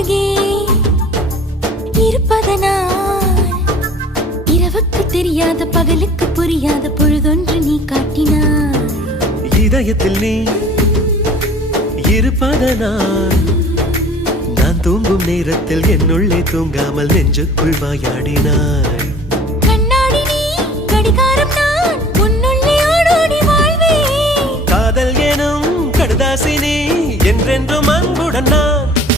அருகே இருப்பதனால் இரவுக்கு தெரியாத பகலுக்கு புரியாத பொழுதொன்று நீ காட்டினாய். இதயத்தில் நீ இருப்பதனால் நான் தூங்கும் நேரத்தில் என்னுள்ளே தூங்காமல் நெஞ்சுக்குள் வாயாடினாய். கண்ணாடி நீ கடிகாரம் நான் உன்னுள்ளே ஓடோடி வாழ்வே. காதல் எனும் கடுதாசி நீ என்றென்றும்